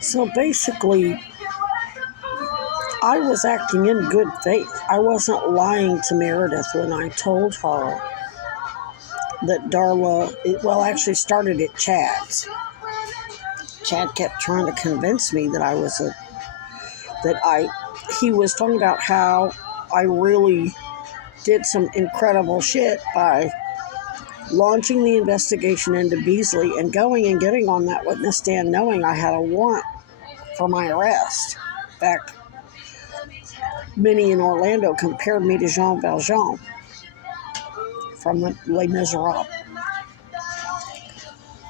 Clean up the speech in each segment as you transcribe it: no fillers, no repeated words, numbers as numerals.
So basically, I was acting in good faith. I wasn't lying to Meredith when I told her that Darla, well, actually started at Chad's. Chad kept trying to convince me that he was talking about how I really did some incredible shit by launching the investigation into Beasley and going and getting on that witness stand knowing I had a warrant for my arrest. In fact, Minnie in Orlando compared me to Jean Valjean from Les Miserables.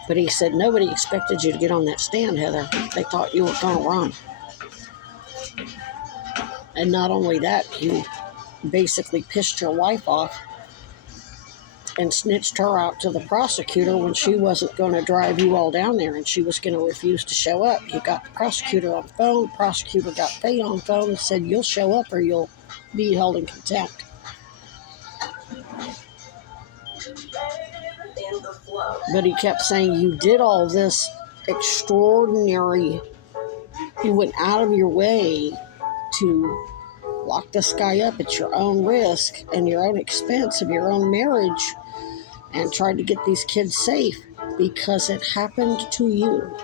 But he said, nobody expected you to get on that stand, Heather. They thought you were going to run. And not only that, you basically pissed your wife off and snitched her out to the prosecutor when she wasn't going to drive you all down there and she was going to refuse to show up. You got the prosecutor on the phone. The prosecutor got Faye on the phone and said, you'll show up or you'll be held in contempt. But he kept saying, you did all this extraordinary, you went out of your way to lock this guy up at your own risk and your own expense of your own marriage and tried to get these kids safe because it happened to you.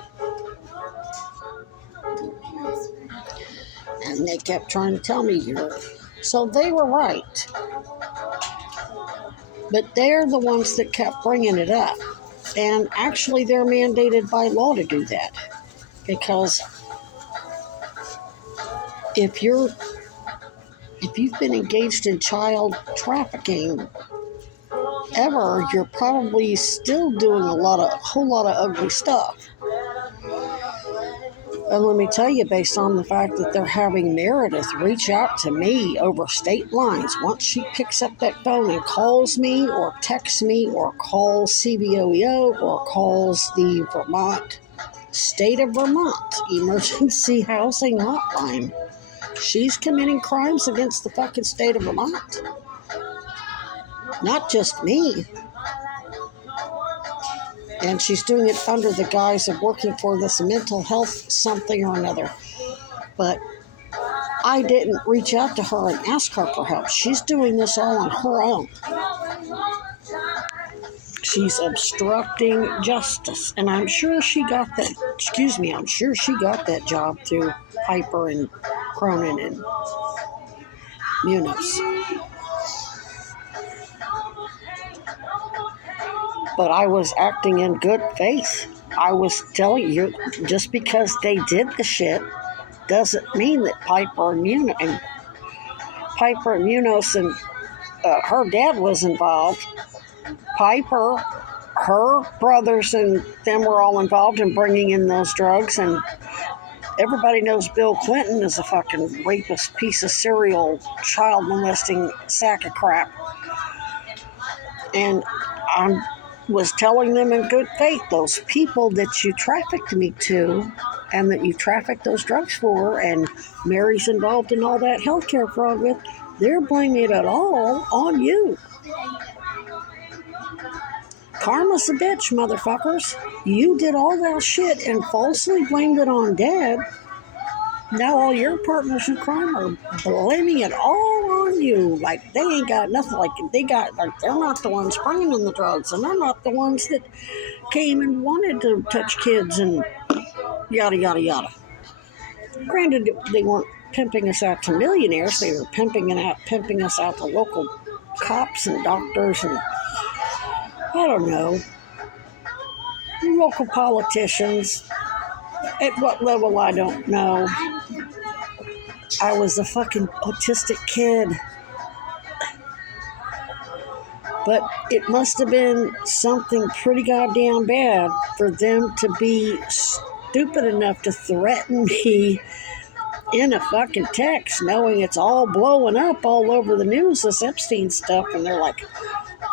And they kept trying to tell me you're... So they were right. But they're the ones that kept bringing it up. And actually they're mandated by law to do that. Because if you've been engaged in child trafficking ever, you're probably still doing a whole lot of ugly stuff. And let me tell you, based on the fact that they're having Meredith reach out to me over state lines, once she picks up that phone and calls me or texts me or calls CBOEO or calls the State of Vermont Emergency Housing Hotline, she's committing crimes against the fucking state of Vermont. Not just me. And she's doing it under the guise of working for this mental health something or another. But I didn't reach out to her and ask her for help. She's doing this all on her own. She's obstructing justice. And I'm sure she got that job through Piper and Cronin and Munoz. But I was acting in good faith. I was telling you, just because they did the shit doesn't mean that Piper and Munoz and her dad was involved. Piper, her brothers and them were all involved in bringing in those drugs, and everybody knows Bill Clinton is a fucking rapist, piece of serial, child molesting sack of crap. And I was telling them in good faith, those people that you trafficked me to and that you trafficked those drugs for, and Mary's involved in all that healthcare fraud with, they're blaming it all on you. Karma's a bitch, motherfuckers. You did all that shit and falsely blamed it on Dad. Now all your partners in crime are blaming it all on you. Like they ain't got nothing. They're not the ones bringing in the drugs, and they're not the ones that came and wanted to touch kids and yada yada yada. Granted, they weren't pimping us out to millionaires. They were pimping us out to local cops and doctors and I don't know, local politicians. At what level, I don't know. I was a fucking autistic kid. But it must have been something pretty goddamn bad for them to be stupid enough to threaten me in a fucking text, knowing it's all blowing up all over the news, this Epstein stuff, and they're like,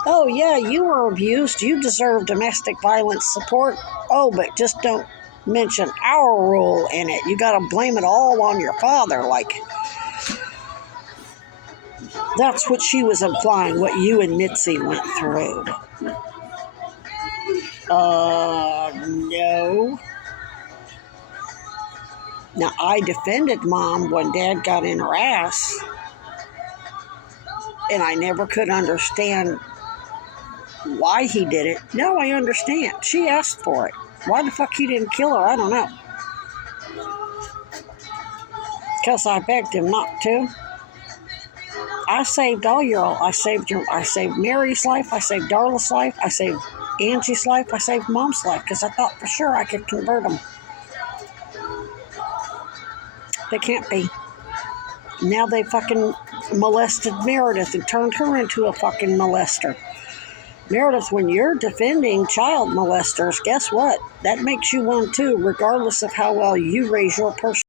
oh yeah, you were abused, you deserve domestic violence support, oh, but just don't mention our role in it, you gotta blame it all on your father, like, that's what she was implying, what you and Mitzi went through. No. Now, I defended Mom when Dad got in her ass, and I never could understand why he did it. Now I understand. She asked for it. Why the fuck he didn't kill her, I don't know. Because I begged him not to. I saved all y'all. I saved Mary's life. I saved Darla's life. I saved Angie's life. I saved Mom's life because I thought for sure I could convert them. They can't be. Now they fucking molested Meredith and turned her into a fucking molester. Meredith, when you're defending child molesters, guess what? That makes you one too, regardless of how well you raise your person.